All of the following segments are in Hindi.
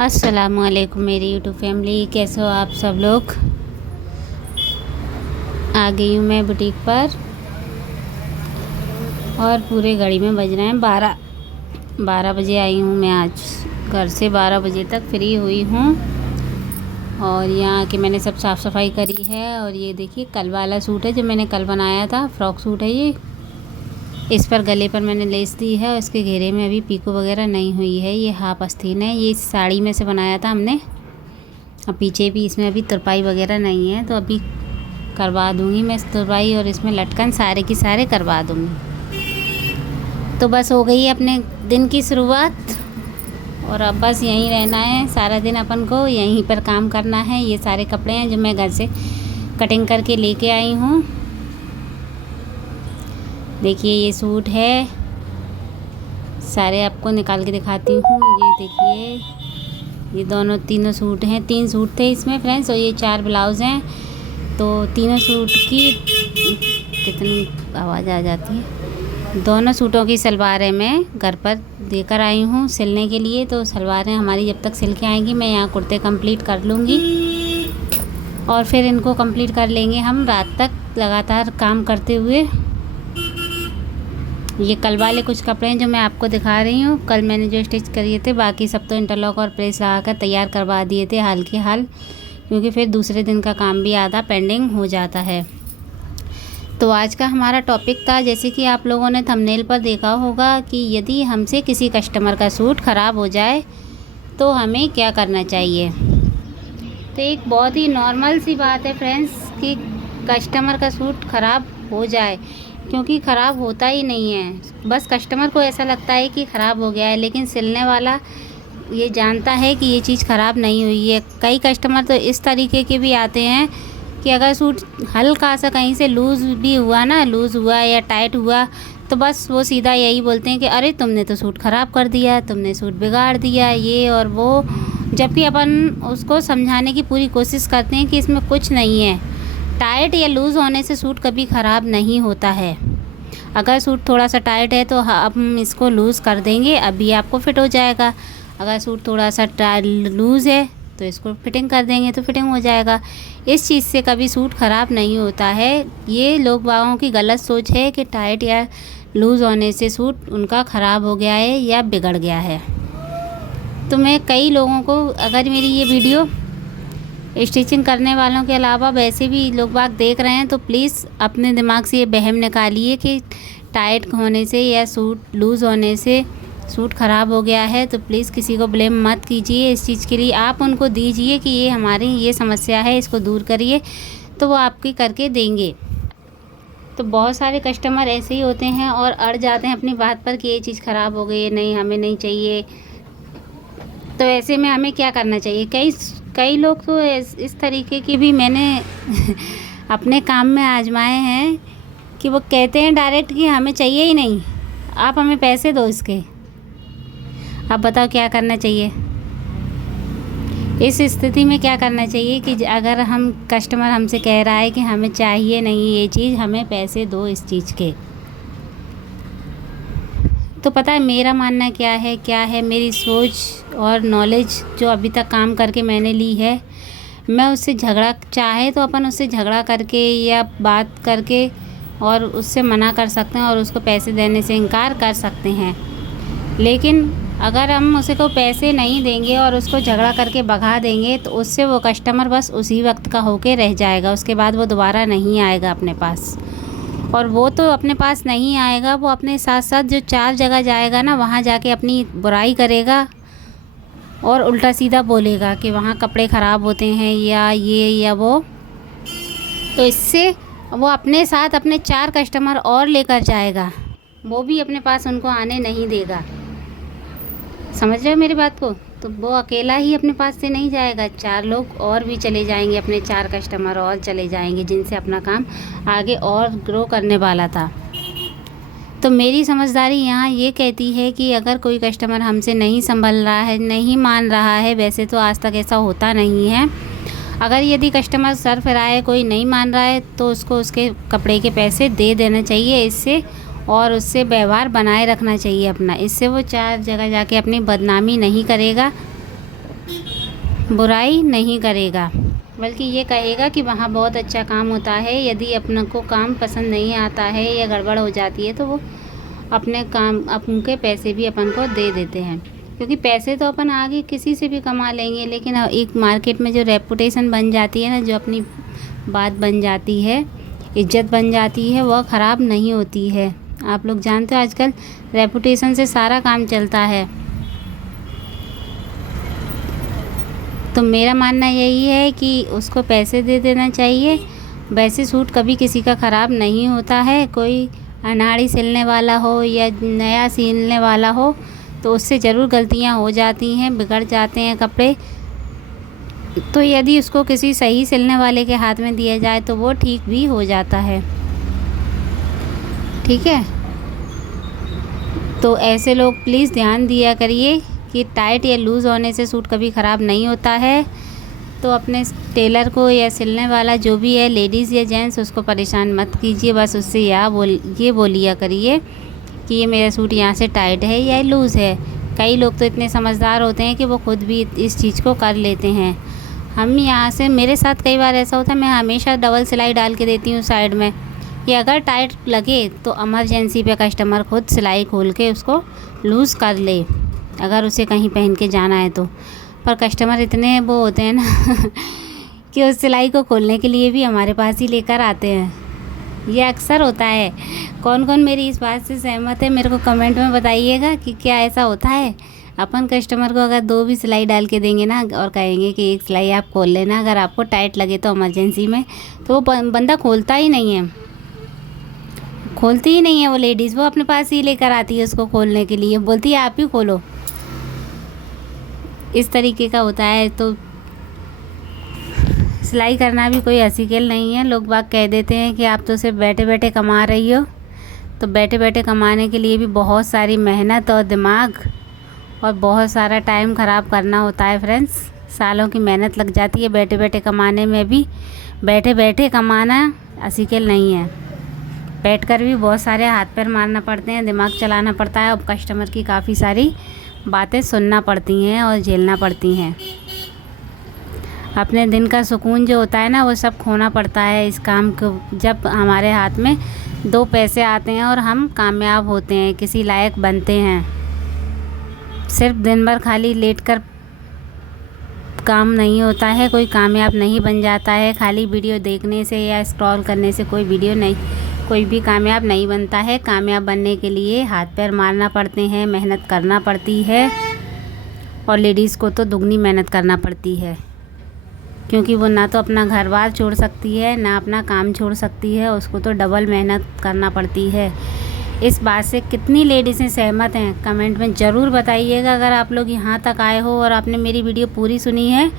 अस्सलामुअलैकुम मेरी यूट्यूब फैमिली, कैसे हो आप सब लोग। आ गई हूँ मैं बुटीक पर और पूरे घड़ी में बज रहे हैं 12 बजे आई हूँ मैं। आज घर से 12 बजे तक फ्री हुई हूँ और यहाँ आके मैंने सब साफ़ सफाई करी है। और ये देखिए कल वाला सूट है जो मैंने कल बनाया था, फ्रॉक सूट है ये। इस पर गले पर मैंने लेस दी है और इसके घेरे में अभी पीको वगैरह नहीं हुई है। ये हाफ आस्तीन है, ये साड़ी में से बनाया था हमने। अब पीछे भी इसमें अभी तुरपाई वगैरह नहीं है तो अभी करवा दूँगी मैं इस तुरपाई, और इसमें लटकन सारे की सारे करवा दूँगी। तो बस हो गई है अपने दिन की शुरुआत और अब बस यहीं रहना है सारा दिन, अपन को यहीं पर काम करना है। ये सारे कपड़े हैं जो मैं घर से कटिंग करके लेके आई हूँ। देखिए ये सूट है, सारे आपको निकाल के दिखाती हूँ। ये देखिए ये दोनों तीनों सूट हैं, 3 सूट थे इसमें फ्रेंड्स, और ये 4 ब्लाउज़ हैं। तो तीनों सूट की कितनी आवाज़ आ जाती है। दोनों सूटों की सलवारें मैं घर पर देकर आई हूँ सिलने के लिए। तो सलवारें हमारी जब तक सिल के आएंगी मैं यहाँ कुर्ते कंप्लीट कर लूँगी और फिर इनको कंप्लीट कर लेंगे हम रात तक लगातार काम करते हुए। ये कल वाले कुछ कपड़े हैं जो मैं आपको दिखा रही हूँ। कल मैंने जो स्टिच किए थे, बाकी सब तो इंटरलॉक और प्रेस लगाकर तैयार करवा दिए थे हाल के हाल, क्योंकि फिर दूसरे दिन का काम भी आधा पेंडिंग हो जाता है। तो आज का हमारा टॉपिक था, जैसे कि आप लोगों ने थंबनेल पर देखा होगा, कि यदि हमसे किसी कस्टमर का सूट ख़राब हो जाए तो हमें क्या करना चाहिए। तो एक बहुत ही नॉर्मल सी बात है फ्रेंड्स कि कस्टमर का सूट ख़राब हो जाए, क्योंकि ख़राब होता ही नहीं है। बस कस्टमर को ऐसा लगता है कि ख़राब हो गया है, लेकिन सिलने वाला ये जानता है कि ये चीज़ ख़राब नहीं हुई है। कई कस्टमर तो इस तरीके के भी आते हैं कि अगर सूट हल्का सा कहीं से लूज़ भी हुआ ना, लूज़ हुआ या टाइट हुआ, तो बस वो सीधा यही बोलते हैं कि अरे तुमने तो सूट ख़राब कर दिया, तुमने सूट बिगाड़ दिया, ये और वो। जबकि अपन उसको समझाने की पूरी कोशिश करते हैं कि इसमें कुछ नहीं है। टाइट या लूज़ होने से सूट कभी ख़राब नहीं होता है। अगर सूट थोड़ा सा टाइट है तो हम इसको लूज़ कर देंगे, अभी आपको फिट हो जाएगा। अगर सूट थोड़ा सा लूज़ है तो इसको फिटिंग कर देंगे तो फिटिंग हो जाएगा। इस चीज़ से कभी सूट ख़राब नहीं होता है। ये लोग बागों की गलत सोच है कि टाइट या लूज़ होने से सूट उनका ख़राब हो गया है या बिगड़ गया है। तो मैं कई लोगों को, अगर मेरी ये वीडियो स्टिचिंग करने वालों के अलावा वैसे भी लोग बाग देख रहे हैं, तो प्लीज़ अपने दिमाग से ये वहम निकालिए कि टाइट होने से या सूट लूज़ होने से सूट ख़राब हो गया है। तो प्लीज़ किसी को ब्लेम मत कीजिए इस चीज़ के लिए। आप उनको दीजिए कि ये हमारी ये समस्या है, इसको दूर करिए, तो वो आपकी करके देंगे। तो बहुत सारे कस्टमर ऐसे ही होते हैं और अड़ जाते हैं अपनी बात पर कि ये चीज़ ख़राब हो गई है, नहीं हमें नहीं चाहिए। तो ऐसे में हमें क्या करना चाहिए। कई लोग तो इस तरीके की भी मैंने अपने काम में आजमाए हैं कि वो कहते हैं डायरेक्ट कि हमें चाहिए ही नहीं, आप हमें पैसे दो इसके। अब बताओ क्या करना चाहिए इस स्थिति में। क्या करना चाहिए कि अगर हम कस्टमर हमसे कह रहा है कि हमें चाहिए नहीं ये चीज़, हमें पैसे दो इस चीज़ के। तो पता है मेरा मानना क्या है मेरी सोच और नॉलेज जो अभी तक काम करके मैंने ली है। मैं उससे झगड़ा, चाहे तो अपन उससे झगड़ा करके या बात करके और उससे मना कर सकते हैं और उसको पैसे देने से इनकार कर सकते हैं। लेकिन अगर हम उसे को पैसे नहीं देंगे और उसको झगड़ा करके भगा देंगे तो उससे वो कस्टमर बस उसी वक्त का होके रह जाएगा। उसके बाद वो दोबारा नहीं आएगा अपने पास। और वो तो अपने पास नहीं आएगा, वो अपने साथ साथ जो 4 जगह जाएगा ना, वहाँ जाके अपनी बुराई करेगा और उल्टा सीधा बोलेगा कि वहाँ कपड़े ख़राब होते हैं या ये या वो। तो इससे वो अपने साथ अपने 4 कस्टमर और लेकर जाएगा, वो भी अपने पास उनको आने नहीं देगा। समझ रहे हो मेरी बात को। तो वो अकेला ही अपने पास से नहीं जाएगा, 4 लोग और भी चले जाएंगे, अपने 4 कस्टमर और चले जाएंगे जिनसे अपना काम आगे और ग्रो करने वाला था। तो मेरी समझदारी यहाँ ये कहती है कि अगर कोई कस्टमर हमसे नहीं संभल रहा है, नहीं मान रहा है, वैसे तो आज तक ऐसा होता नहीं है। अगर यदि कस्टमर सर फिराए, कोई नहीं मान रहा है, तो उसको उसके कपड़े के पैसे दे देना चाहिए इससे, और उससे व्यवहार बनाए रखना चाहिए अपना। इससे वो 4 जगह जाके अपनी बदनामी नहीं करेगा बुराई नहीं करेगा, बल्कि ये कहेगा कि वहाँ बहुत अच्छा काम होता है। यदि अपन को काम पसंद नहीं आता है या गड़बड़ हो जाती है तो वो अपने काम के पैसे भी अपन को दे देते हैं, क्योंकि पैसे तो अपन आगे किसी से भी कमा लेंगे, लेकिन एक मार्केट में जो रेपुटेशन बन जाती है ना, जो अपनी बात बन जाती है, इज्जत बन जाती है, वह ख़राब नहीं होती है। आप लोग जानते हो आजकल रेपुटेशन से सारा काम चलता है। तो मेरा मानना यही है कि उसको पैसे दे देना चाहिए। वैसे सूट कभी किसी का ख़राब नहीं होता है। कोई अनाड़ी सिलने वाला हो या नया सिलने वाला हो तो उससे ज़रूर गलतियां हो जाती हैं, बिगड़ जाते हैं कपड़े। तो यदि उसको किसी सही सिलने वाले के हाथ में दिया जाए तो वो ठीक भी हो जाता है। ठीक है, तो ऐसे लोग प्लीज़ ध्यान दिया करिए कि टाइट या लूज़ होने से सूट कभी ख़राब नहीं होता है। तो अपने टेलर को या सिलने वाला जो भी है, लेडीज़ या जेंट्स, उसको परेशान मत कीजिए। बस उससे ये बोलिया करिए कि ये मेरा सूट यहाँ से टाइट है या लूज़ है। कई लोग तो इतने समझदार होते हैं कि वो खुद भी इस चीज़ को कर लेते हैं। हम यहाँ से, मेरे साथ कई बार ऐसा होता है, मैं हमेशा डबल सिलाई डाल के देती हूँ साइड में, कि अगर टाइट लगे तो इमरजेंसी पे कस्टमर खुद सिलाई खोल के उसको लूज़ कर ले, अगर उसे कहीं पहन के जाना है तो। पर कस्टमर इतने वो होते हैं ना कि उस सिलाई को खोलने के लिए भी हमारे पास ही लेकर आते हैं। ये अक्सर होता है। कौन कौन मेरी इस बात से सहमत है मेरे को कमेंट में बताइएगा कि क्या ऐसा होता है। अपन कस्टमर को अगर 2 भी सिलाई डाल के देंगे ना और कहेंगे कि एक सिलाई आप खोल लेना अगर आपको टाइट लगे तो इमरजेंसी में, तो वो बंदा खोलता ही नहीं है, खोलती ही नहीं है वो लेडीज़। वो अपने पास ही लेकर आती है उसको खोलने के लिए, बोलती है आप ही खोलो। इस तरीके का होता है। तो सिलाई करना भी कोई हंसी खेल नहीं है। लोग बाग कह देते हैं कि आप तो सिर्फ बैठे बैठे कमा रही हो। तो बैठे बैठे कमाने के लिए भी बहुत सारी मेहनत और दिमाग और बहुत सारा टाइम ख़राब करना होता है फ्रेंड्स। सालों की मेहनत लग जाती है बैठे बैठे कमाने में भी। बैठे बैठे कमाना हंसी खेल नहीं है। बैठकर भी बहुत सारे हाथ पैर मारना पड़ते हैं, दिमाग चलाना पड़ता है और कस्टमर की काफ़ी सारी बातें सुनना पड़ती हैं और झेलना पड़ती हैं। अपने दिन का सुकून जो होता है ना, वो सब खोना पड़ता है इस काम को। जब हमारे हाथ में 2 पैसे आते हैं और हम कामयाब होते हैं, किसी लायक बनते हैं। सिर्फ दिन भर खाली लेटकर काम नहीं होता है, कोई कामयाब नहीं बन जाता है। खाली वीडियो देखने से या स्क्रॉल करने से कोई भी कामयाब नहीं बनता है। कामयाब बनने के लिए हाथ पैर मारना पड़ते हैं, मेहनत करना पड़ती है। और लेडीज़ को तो दुगनी मेहनत करना पड़ती है, क्योंकि वो ना तो अपना घर बार छोड़ सकती है, ना अपना काम छोड़ सकती है। उसको तो डबल मेहनत करना पड़ती है। इस बात से कितनी लेडीज़ें सहमत हैं कमेंट में ज़रूर बताइएगा। अगर आप लोग यहाँ तक आए हो और आपने मेरी वीडियो पूरी सुनी है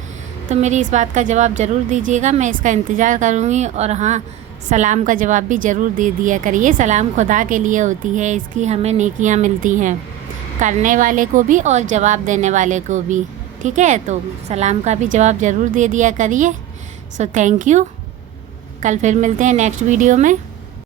तो मेरी इस बात का जवाब ज़रूर दीजिएगा। मैं इसका इंतज़ार करूँगी। और हाँ, सलाम का जवाब भी ज़रूर दे दिया करिए। सलाम खुदा के लिए होती है, इसकी हमें नेकियां मिलती हैं, करने वाले को भी और जवाब देने वाले को भी। ठीक है, तो सलाम का भी जवाब ज़रूर दे दिया करिए। So thank you. कल फिर मिलते हैं नेक्स्ट वीडियो में।